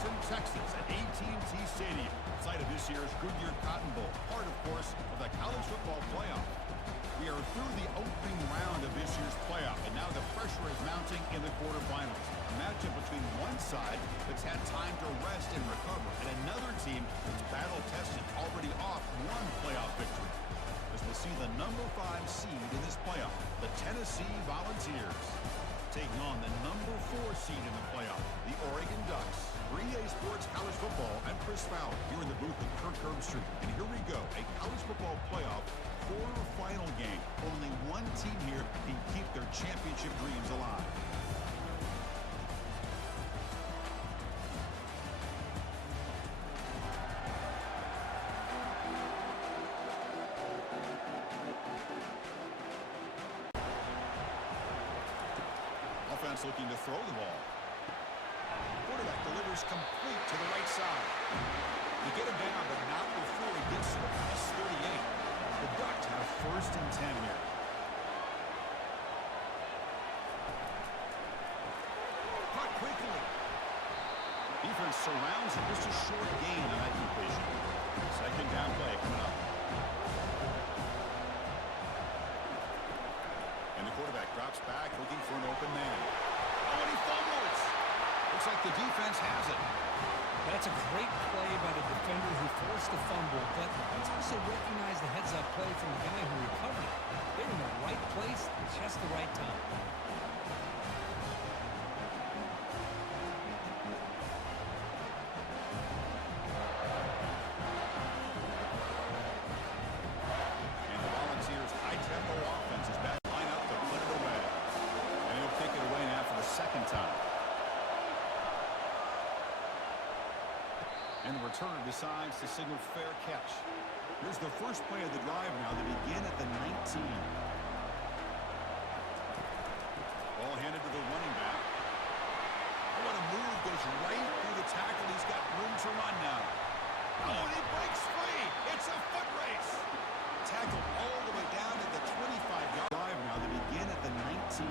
Arlington, Texas at AT&T Stadium, site of this year's Goodyear Cotton Bowl, part, of course, of the college football playoff. We are through the opening round of this year's playoff, and now the pressure is mounting in the quarterfinals. A matchup between one side that's had time to rest and recover, and another team that's battle-tested, already off one playoff victory. As we'll see the number 5 seed in this playoff, the Tennessee Volunteers, taking on the number 4 seed in the playoff, the Oregon Ducks. 3A Sports College Football. I'm Chris Fowler here in the booth with Kirk Herbstreit. And here we go, a college football playoff quarterfinal game. Only one team here can keep their championship dreams alive. Offense looking to throw the ball. Quarterback delivers complete to the right side. You get him down, but not before he gets to the plus 38. The Ducks have 1st and 10 here. Caught quickly. Defense surrounds him. Just a short gain on that completion. 2nd down play coming up. And the quarterback drops back looking for an open man. Oh, and he fumbles. Looks like the defense has it. That's a great play by the defender who forced the fumble, but let's also recognize the heads-up play from the guy who recovered it. They're in the right place at just the right time. And the Volunteers' high-tempo offense is back. Line up to put it away. And he'll kick it away now for the 2nd time. And the returner decides to signal fair catch. Here's the first play of the drive now. They begin at the 19. Ball handed to the running back. Oh, what a move. Goes right through the tackle. He's got room to run now. Oh, and he breaks free. It's a foot race. Tackled all the way down at the 25-yard drive now. They begin at the 19.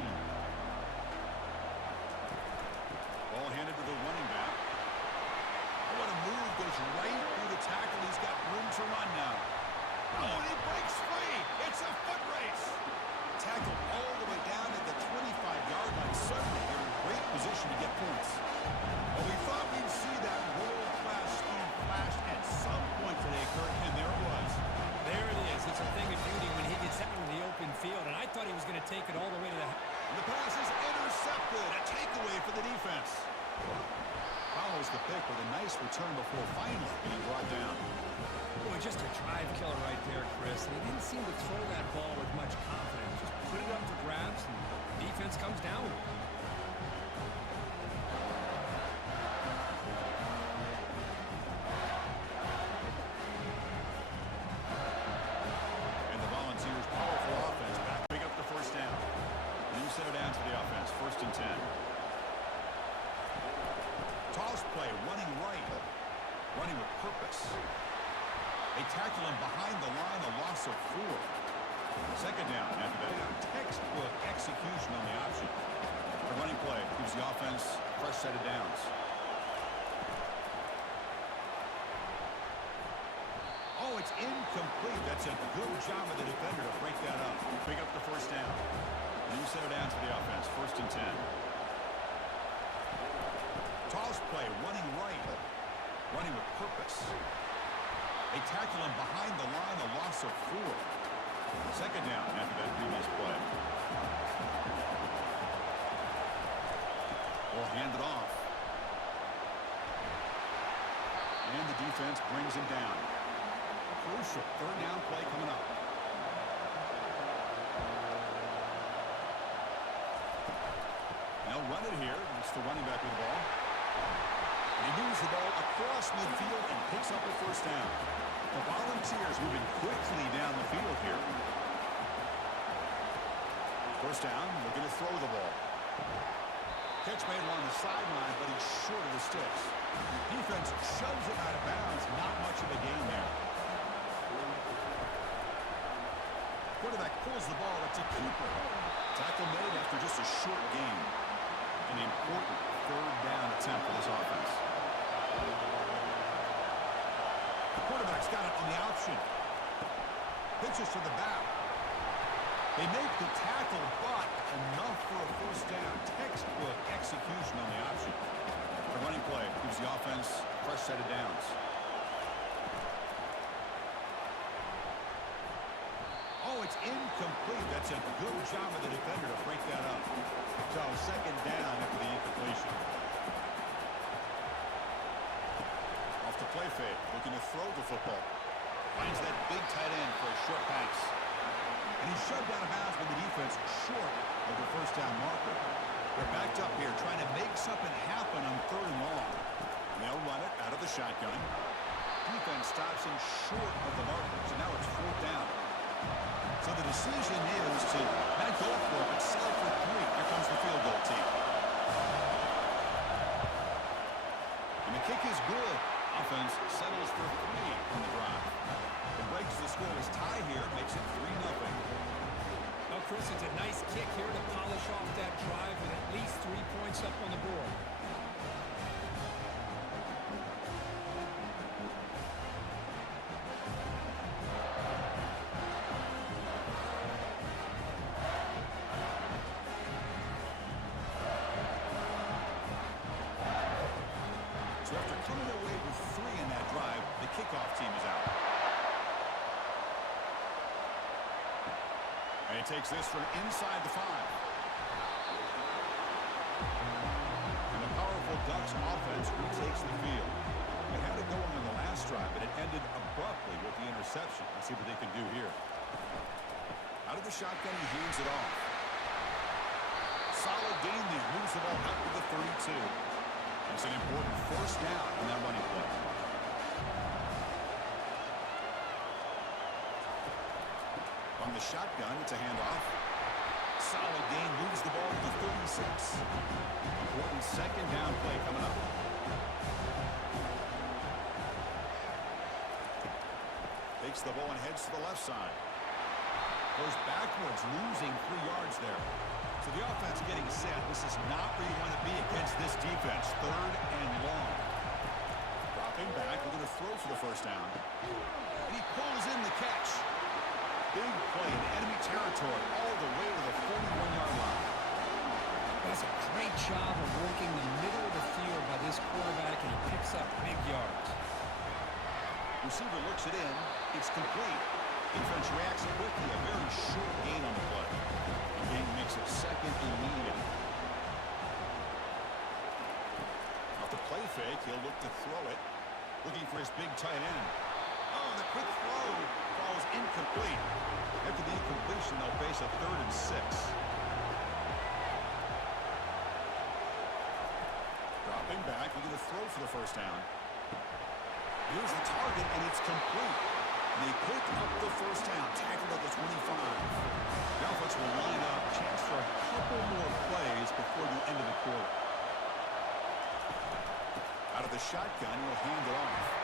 Ball handed to the running back. What a move. Goes right through the tackle. He's got room to run now. Oh, and he breaks free. It's a foot race. Tackled all the way down at the 25-yard line. Suddenly, they're in great position to get points. Well, we thought we'd see that world-class speed flash at some point today, Kurt, and there it was. There it is. It's a thing of beauty when he gets out in the open field, and I thought he was going to take it all the way to the... And the pass is intercepted. A takeaway for the defense. Follows the pick with a nice return before finally being brought down. Boy, just a drive killer right there, Chris. And he didn't seem to throw that ball with much confidence. Just put it up for grabs, and the defense comes down with it. And the Volunteers' powerful offense back to pick up the 1st down. New set it down to the offense, 1st and 10. Toss play, running right, running with purpose. They tackle him behind the line, a loss of 4. 2nd down after that. Textbook execution on the option. The running play gives the offense a fresh set of downs. Oh, it's incomplete. That's a good job of the defender to break that up. Pick up the 1st down. New set of downs for the offense, 1st and 10. Toss play, running right, running with purpose. They tackle him behind the line, a loss of 4. 2nd down after that previous play. Ball handed off. And the defense brings him down. A crucial 3rd down play coming up. They'll run it here. It's the running back with the ball. And he moves the ball across midfield and picks up a 1st down. The Volunteers moving quickly down the field here. 1st down, looking to throw the ball. Catch made along the sideline, but he's short of the sticks. Defense shoves it out of bounds. Not much of a gain there. Quarterback pulls the ball. It's a keeper. Tackle made after just a short gain. An important 3rd down attempt for this offense. quarterback's got it on the option. Pitches to the back. They make the tackle, but enough for a first down. Textbook execution on the option. The running play gives the offense a fresh set of downs. Oh, it's incomplete. That's a good job of the defender to break that up. So second down after the incompletion. Off the play fake, looking to throw the football. Finds that big tight end for a short pass. And he's shoved out of bounds with the defense short of the first down marker. They're backed up here trying to make something happen on 3rd and long. And they'll run it out of the shotgun. Defense stops him short of the marker, so now it's 4th down. So the decision is to not go for it, but settle for 3. Here comes the field goal team. And the kick is good. Offense settles for 3 on the drive. It breaks the scoreless tie here, makes it 3-0. Well, Chris, it's a nice kick here to polish off that drive with at least 3 points up on the board. So after coming away with 3 in that drive, the kickoff team is out. And he takes this from inside the 5. And the powerful Ducks offense retakes the field. They had it going on the last drive, but it ended abruptly with the interception. Let's see what they can do here. Out of the shotgun, he hands it off. Solid gain there. Moves the ball out to the 32. It's an important first down on that running play. On the shotgun, it's a handoff. Solid gain, moves the ball to the 36. Important second down play coming up. Takes the ball and heads to the left side. Goes backwards, losing 3 yards there. So the offense getting set. This is not where you want to be against this defense. 3rd and long. Dropping back, we're going to throw for the first down. And he pulls in the catch. Big play in enemy territory all the way to the 41-yard line. That's a great job of working the middle of the field by this quarterback, and he picks up big yards. Receiver looks it in. It's complete. Defense reacts quickly. A very short gain on the play. The gain makes it 2nd and medium. Off the play fake, he'll look to throw it. Looking for his big tight end. Oh, the quick throw falls incomplete. After the incompletion, they'll face a 3rd and 6. Dropping back, we're going to throw for the first down. Here's the target, and it's complete. And they pick up the first down, tackled at the 25. The offense will line up, chance for a couple more plays before the end of the quarter. Out of the shotgun, he'll hand it off.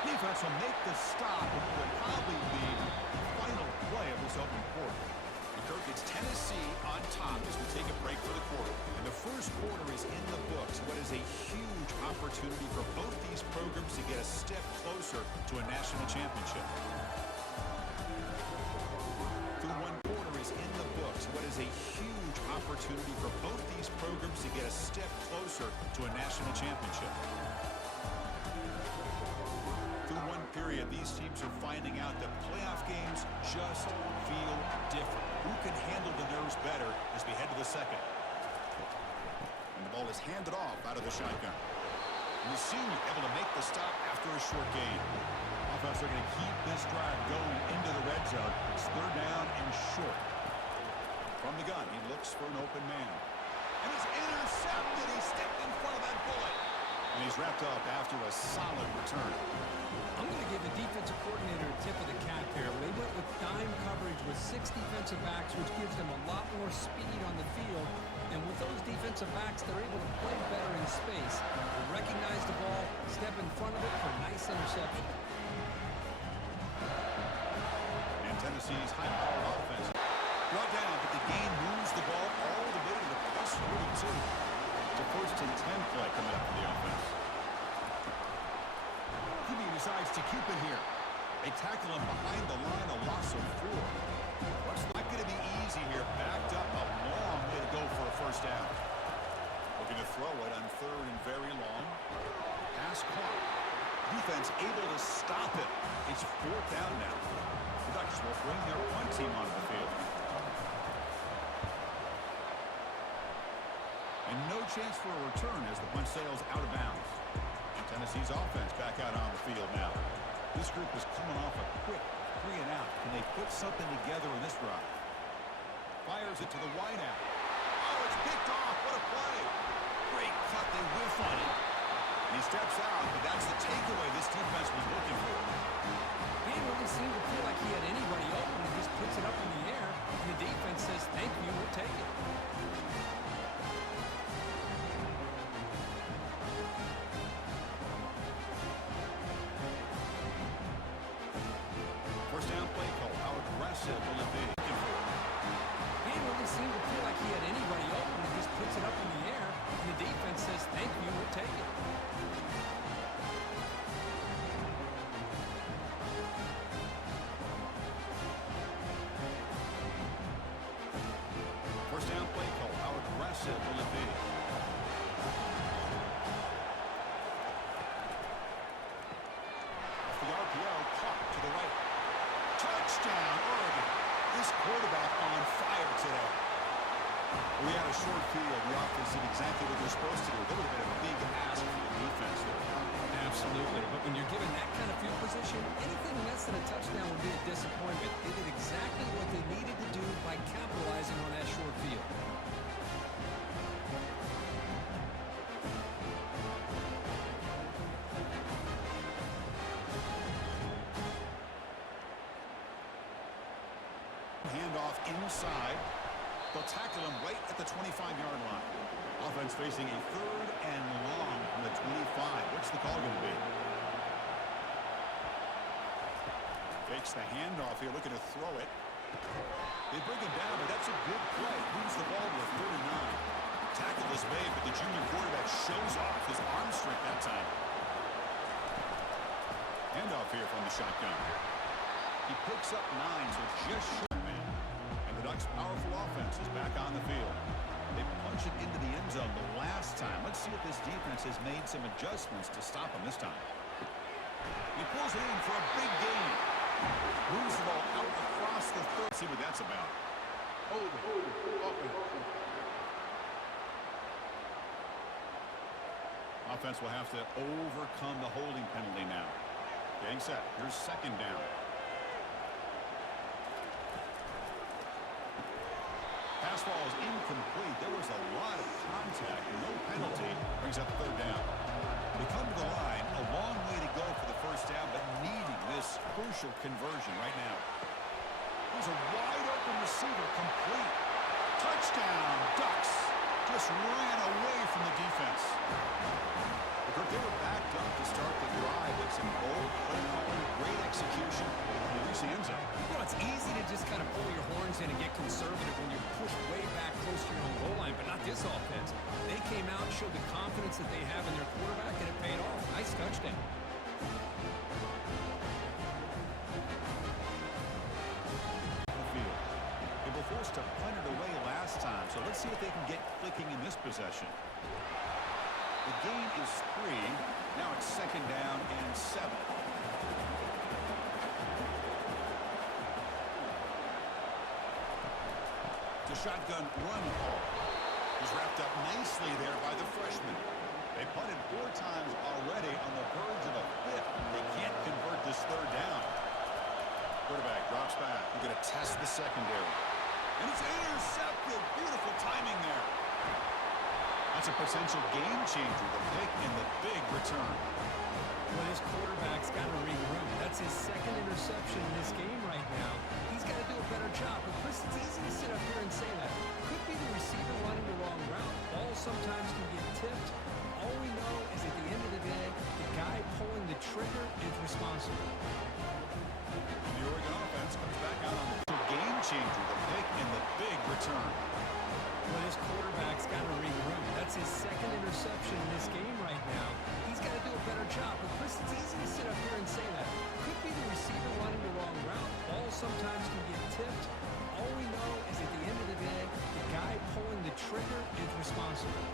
Defense will make the stop, and will probably be the final play of this open quarter. And Kirk, it's Tennessee on top as we take a break for the quarter. And the first quarter is in the books. What is a huge opportunity for both these programs to get a step closer to a national championship. Through one quarter is in the books. What is a huge opportunity for both these programs to get a step closer to a national championship. Through one period, these teams are finding out that playoff games just feel different. Who can handle the nerves better as we head to the second? And the ball is handed off out of the shotgun. And the senior able to make the stop after a short gain. Offense are going to keep this drive going into the red zone. It's 3rd down and short. From the gun, he looks for an open man. And he's intercepted. He stepped in front of that bullet. And he's wrapped up after a solid return. I'm going to give the defensive coordinator a tip of the cap here. They went with dime coverage with 6 defensive backs, which gives them a lot more speed on the field. And with those defensive backs, they're able to play better in space. They recognize the ball, step in front of it for a nice interception. And Tennessee's high-powered offense brought down, but the game moves the ball all the way to the plus 42. It's a 1st and 10 play coming up for the offense. QB decides to keep it here. They tackle him behind the line, a loss of 4. Looks not going to be easy here. Backed up a long way to go for a first down. Looking to throw it on 3rd and very long. Pass caught. Defense able to stop it. It's 4th down now. The Ducks will bring their punt team onto the field. And no chance for a return as the punt sails out of bounds. And Tennessee's offense back out on the field now. This group is coming off a quick 3 and out. Can they put something together in this drive? Fires it to the wide out. Oh, it's picked off. What a play. Great cut. They whiff on it. And he steps out, but that's the takeaway this defense was looking for. He didn't really seem to feel like he had anybody open. He just puts it up in the air, and the defense says, thank you, we'll take it. First down play call. How aggressive will it be? He didn't really seem to feel like he had anybody open. He just puts it up in the air, and the defense says, thank you, we'll take it. First down play call. How aggressive will it be? Off the RPO, caught to the right. Touchdown, Oregon. This quarterback on fire today. We had a short field. The offense did exactly what they're supposed to do. A little bit of a big ask for the defense there. Absolutely, but when you're given that kind of field position, anything less than a touchdown would be a disappointment. They did exactly what they needed to do by capitalizing on that short field. Handoff inside. They'll tackle him right at the 25-yard line. Offense facing a 3rd and long from the 25. What's the call going to be? Fakes the handoff here, looking to throw it. They bring him down, but that's a good play. Moves the ball to a 39. Tackle is made, but the junior quarterback shows off his arm strength that time. Handoff here from the shotgun. He picks up 9, so just short man. And the Ducks' powerful offense is back on the field. They punch it into the end zone the last time. Let's see if this defense has made some adjustments to stop him this time. He pulls it in for a big gain. Moves the ball out across the 30. See what that's about. Offense will have to overcome the holding penalty now. Getting set. Here's 2nd down. Pass ball is incomplete. There was a lot of contact. No penalty. Brings up 3rd down. They come to the line. A long way to go for the first down, but needing this crucial conversion right now. There's a wide open receiver, complete. Touchdown, Ducks. Just ran away from the defense. They were backed up to start the drive with some bold play calling, great execution. They reach the end zone. You know, it's easy to just kind of pull your horns in and get conservative when you're pushed way back close to your own goal line, but not this offense. They came out, showed the confidence that they have in their quarterback, and it paid off. Nice touchdown. They were forced to punt it away last time, so let's see if they can get clicking in this possession. The gain is 3. Now it's 2nd down and 7. The shotgun run call is wrapped up nicely there by the freshman. They punted 4 times already on the verge of a 5th. They can't convert this 3rd down. Quarterback drops back. They're going to test the secondary. And it's intercepted. Beautiful timing there. That's a potential game changer, the pick and the big return. Well, his quarterback's got to regroup. That's his 2nd interception in this game right now. He's got to do a better job. But Chris, it's easy to sit up here and say that. Could be the receiver running the wrong route. Ball sometimes can get tipped. All we know is at the end of the day, the guy pulling the trigger is responsible. The Oregon offense comes back out on the game changer, the pick and the big return. Well, this quarterback's got to regroup. That's his second interception in this game right now. He's got to do a better job. But Chris, it's easy to sit up here and say that. Could be the receiver running the wrong route. Ball sometimes can get tipped. All we know is at the end of the day, the guy pulling the trigger is responsible.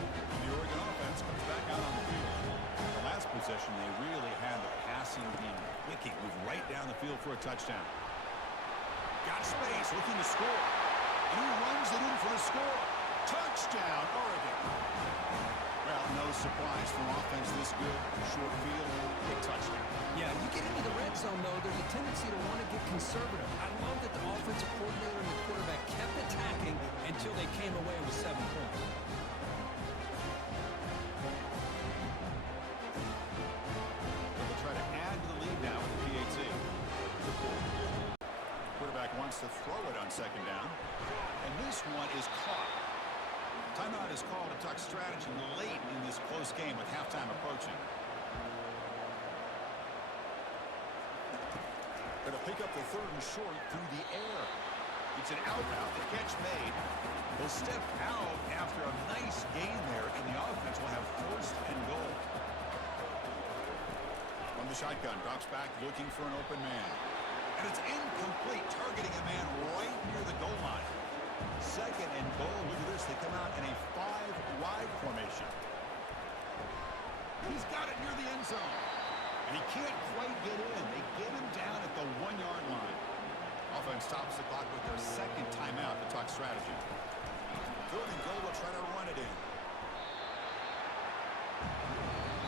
The Oregon offense comes back out on the field. The last possession, they really had the passing game clicking. Move right down the field for a touchdown. Got space, looking to score. And he runs it in for the score. Touchdown, Oregon. Well, no surprise from offense this good. Short field, quick touchdown. Yeah, you get into the red zone, though, there's a tendency to want to get conservative. I love that the offensive coordinator and the quarterback kept attacking until they came away with 7 points. They'll try to add to the lead now with the PAT. Quarterback wants to throw it on second down. And this one is caught. Timeout is called. A tuck strategy late in this close game with halftime approaching. Going to pick up the third and short through the air. It's an out route. The catch made. They'll step out after a nice gain there, and the offense will have first and goal. From the shotgun, drops back looking for an open man. And it's incomplete, targeting a man right near the goal line. Second and goal. Look at this. They come out in a 5-wide formation. He's got it near the end zone. And he can't quite get in. They get him down at the 1-yard line. Offense stops the clock with their second timeout, the tuck strategy. Third and goal, they'll try to run it in.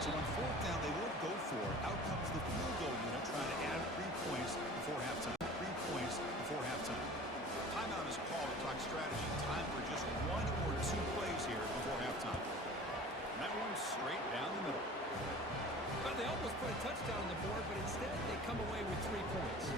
So on fourth down, they won't go for it. Out comes the field goal unit trying to add 3 points before halftime. 3 points before halftime. Timeout is called a tuck strategy. Time for just 1 or 2 plays here before halftime. And that one's straight down the middle. Well, they almost put a touchdown on the board, but instead they come away with 3 points.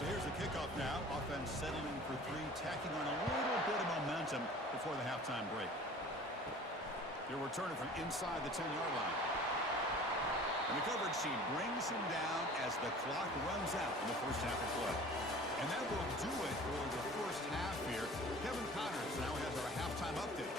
So here's the kickoff now. Offense settling for 3, tacking on a little bit of momentum before the halftime break. They'll return it from inside the 10-yard line. And the coverage team brings him down as the clock runs out in the first half of play. And that will do it for the first half here. Kevin Connors now has our halftime update.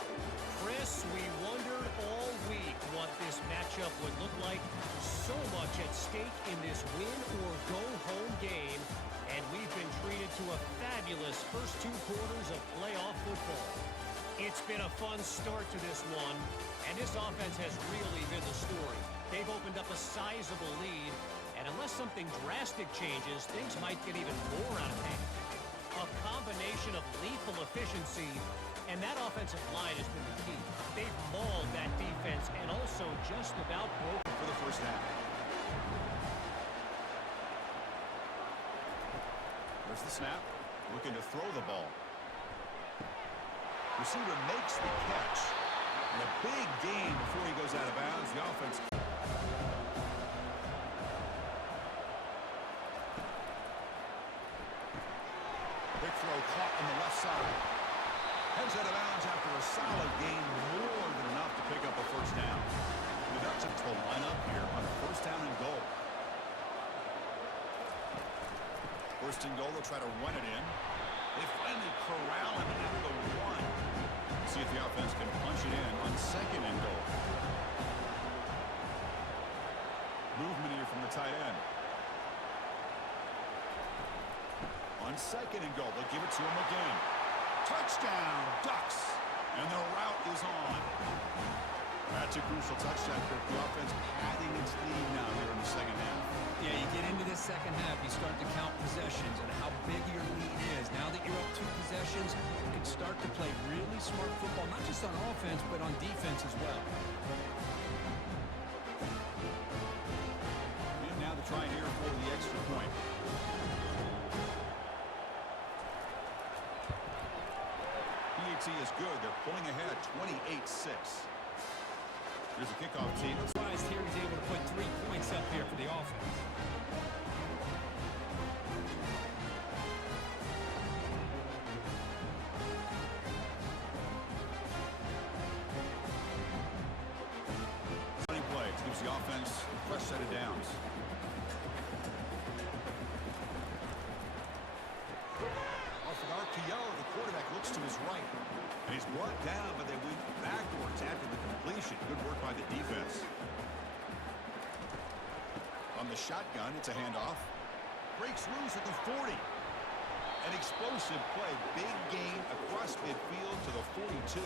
Chris, we wondered all week what this matchup would look like. So much at stake in this win-or-go-home game. And we've been treated to a fabulous first 2 quarters of playoff football. It's been a fun start to this one, and this offense has really been the story. They've opened up a sizable lead, and unless something drastic changes, things might get even more out of hand. A combination of lethal efficiency, and that offensive line has been the key. They've mauled that defense and also just about broken For the first half. There's the snap. Looking to throw the ball. Receiver makes the catch. And a big gain before he goes out of bounds. The offense. Big throw caught on the left side. Heads out of bounds after a solid gain. More than enough to pick up a first down. The Ducks will line up here on a first down and goal. First and goal, they'll try to run it in. They finally corral him at the 1. See if the offense can punch it in on second and goal. Movement here from the tight end. On second and goal, they'll give it to him again. Touchdown, Ducks! And the route is on. That's a crucial touchdown for the offense padding its lead now here in the second half. Yeah, you get into this second half, you start to count possessions and how big your lead is. Now that you're up 2 possessions, you can start to play really smart football, not just on offense, but on defense as well. And now the try here for the extra point. PAT is good. They're pulling ahead 28-6. Here's a kickoff team. Surprised here he's able to put 3 points up here for the offense. down, but they went backwards after the completion. Good work by the defense. On the shotgun, it's a handoff. Breaks loose at the 40. An explosive play. Big gain across midfield to the 42.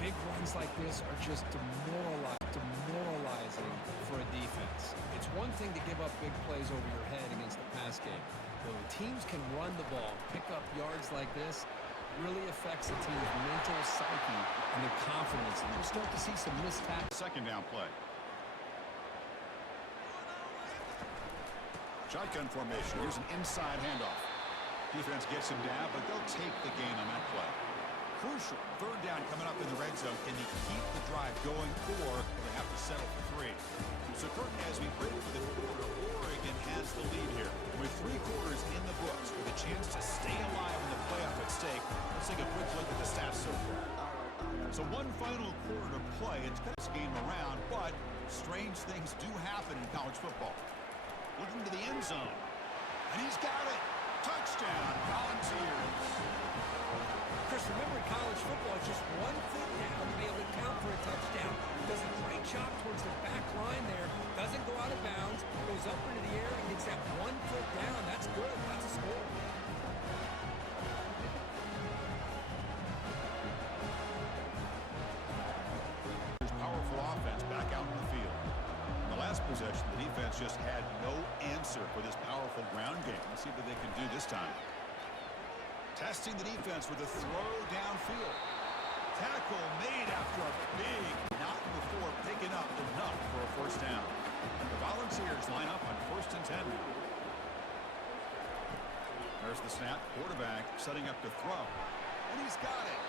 Big runs like this are just demoralizing for a defense. It's one thing to give up big plays over your head against the pass game. But when teams can run the ball, pick up yards like this, really affects the team's mental psyche and their confidence. And you'll start to see some missed tackles. Second down play. Shotgun formation. Here's an inside handoff. Defense gets him down, but they'll take the gain on that play. Crucial. Third down coming up in the red zone. Can he keep the drive going, or will they have to settle for 3? So, Kirk, as we break for the quarter, Oregon has the lead here. With 3 quarters in the books, with a chance to stay alive in the playoff at stake, let's take a quick look at the stats so far. So one final quarter to play. It's got this game around, but strange things do happen in college football. Looking to the end zone, and he's got it. Touchdown, Volunteers. Chris, remember in college football, it's just 1 foot down to be able to count for a touchdown. Does a great job towards the back line there. Doesn't go out of bounds. Goes up into the air and gets that 1 foot down. That's good. That's a score. There's powerful offense back out in the field. In the last possession, the defense just had no answer for this powerful ground game. Let's see what they can do this time. Testing the defense with a throw downfield. Tackle made after a big knock before picking up enough for a first down. The Volunteers line up on 1st and 10. There's the snap. Quarterback setting up to throw. And he's got it.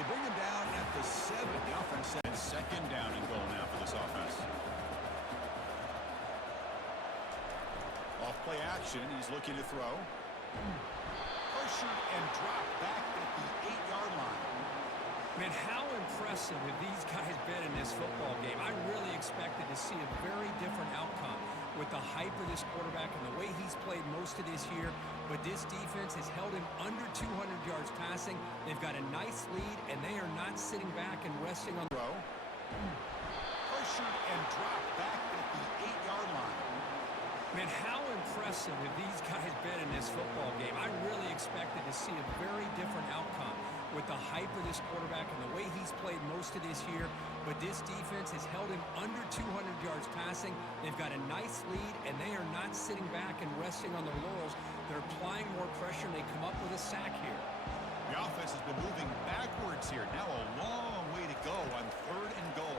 They bring him down at the 7. The offense said second down and goal now for this offense. Off play action. He's looking to throw. Pressured and dropped back at the 8-yard line. Man, how impressive have these guys been in this football game? I really expected to see a very different outcome with the hype of this quarterback and the way he's played most of this year. But this defense has held him under 200 yards passing. They've got a nice lead, and they are not sitting back and resting on the throw. Pressured and dropped back at the 8-yard line. Man, how impressive have these guys been in this football game? I really expected to see a very different outcome with the hype of this quarterback and the way he's played most of this year. But this defense has held him under 200 yards passing. They've got a nice lead, and they are not sitting back and resting on their laurels. They're applying more pressure, and they come up with a sack here. The offense has been moving backwards here. Now a long way to go on 3rd and goal.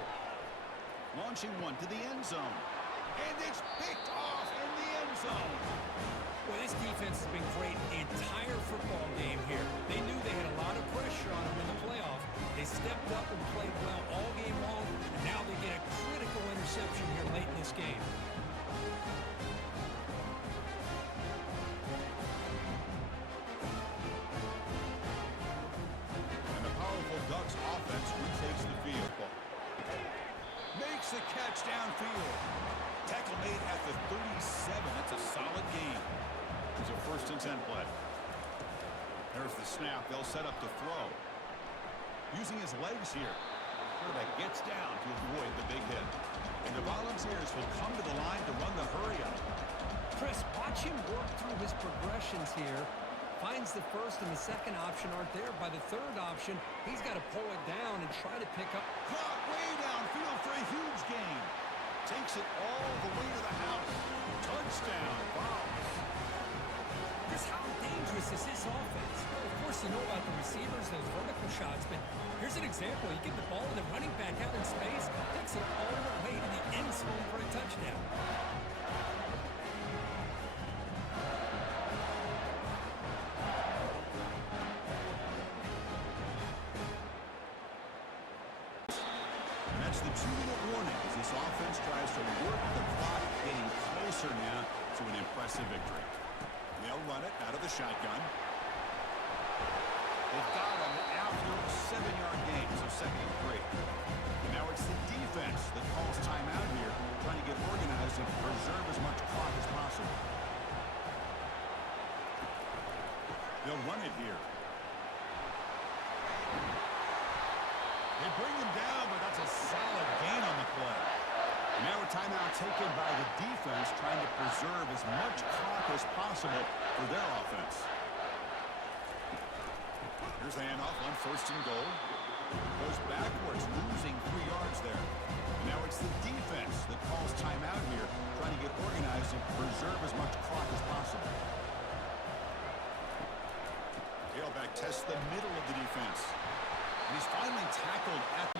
Launching one to the end zone. And it's picked off in the end zone. Well, this defense has been great the entire football game here. They knew they had a lot of pressure on them in the playoff. They stepped up and played well all game long, and now they get a critical interception here late in this game. And the powerful Ducks offense retakes the field. Makes a catch downfield. Tackle made at the 37. That's a solid gain. It's a 1st and 10 play. There's the snap. They'll set up to throw. Using his legs here. Quarterback gets down to avoid the big hit. And the Volunteers will come to the line to run the hurry up. Chris, watch him work through his progressions here. Finds the first and the second option aren't there. By the third option, he's got to pull it down and try to pick up. Caught way downfield for a huge gain. Takes it all the way to the house. Touchdown, Vols. Chris, how dangerous is this offense? Of course, you know about the receivers, those vertical shots, but here's an example. You get the ball to the running back out in space, takes it all the way to the end zone for a touchdown. That's the 2-minute warning as this offense tries to work the clock, getting closer now to an impressive victory. They'll run it out of the shotgun. They've got him after a 7-yard gain, so 2nd and 3. And now it's the defense that calls timeout here, trying to get organized and preserve as much clock as possible. They'll run it here. They bring him down, but that's a solid gain on the play. And now a timeout taken by the defense, trying to preserve as much clock as possible for their offense. Here's the handoff on 1st and goal. Goes backwards, losing 3 yards there. And now it's the defense that calls timeout here, trying to get organized and preserve as much clock as possible. Tailback tests the middle of the defense. And he's finally tackled at the...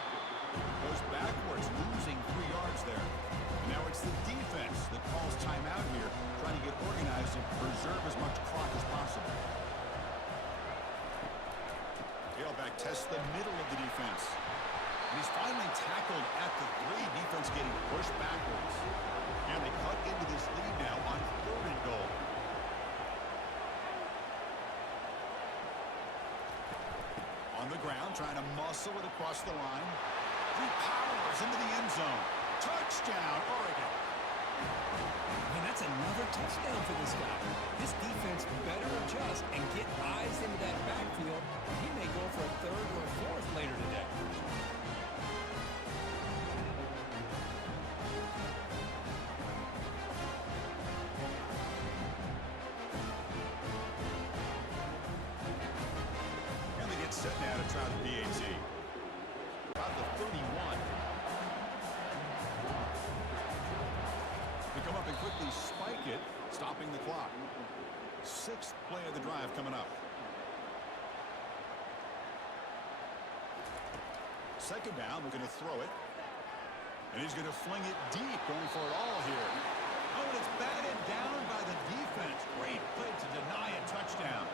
Goes backwards, losing 3 yards there. And now it's the defense that calls timeout here, trying to get organized and preserve as much clock as possible. Tailback tests the middle of the defense. And he's finally tackled at the 3. Defense getting pushed backwards. And they cut into this lead now on 3rd and goal. On the ground, trying to muscle it across the line. He powers into the end zone. Touchdown, Oregon. And that's another touchdown for this guy. This defense better adjust and get eyes into that backfield. He may go for a 3rd or a 4th later today. And they get set now to try the PAT. About the 31. They come up and quickly spike it, stopping the clock. 6th play of the drive coming up. 2nd down, we're going to throw it. And he's going to fling it deep, going for it all here. Oh, and it's batted down by the defense. Great play to deny a touchdown.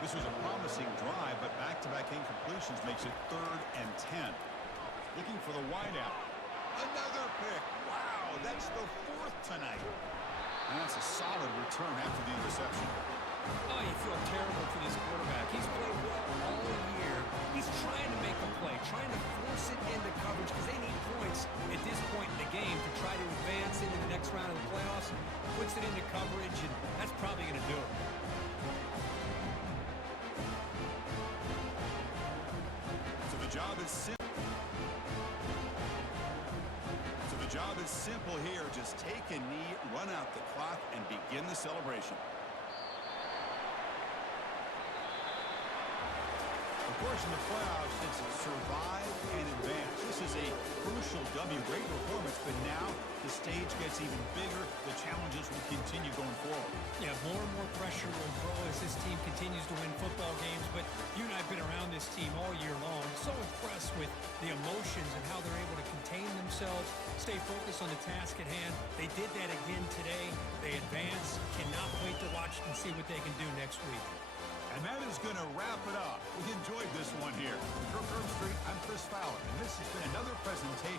This was a promising drive, but back-to-back incompletions makes it 3rd and 10. Looking for the wideout. Another pick. Wow, that's the 4th tonight. And that's a solid return after the interception. Oh, you feel terrible for this quarterback. He's played well all year. He's trying to make a play, trying to force it into coverage because they need points at this point in the game to try to advance into the next round of the playoffs. Puts it into coverage, and that's probably going to do it. So the job is simple. Job is simple here. Just take a knee, run out the clock, and begin the celebration. Of course, in the playoffs, it's survive and advance. This is a crucial W. Great performance, but now the stage gets even bigger. The challenges will continue going forward. Yeah, more and more pressure will grow as this team continues to win football games, but you and I have been around this team all year long. So impressed with the emotions and how they're able to contain themselves, stay focused on the task at hand. They did that again today. They advance. Cannot wait to watch and see what they can do next week. And that is going to wrap it up. We enjoyed this one here. For Kirk Street, I'm Chris Fowler, and this has been another presentation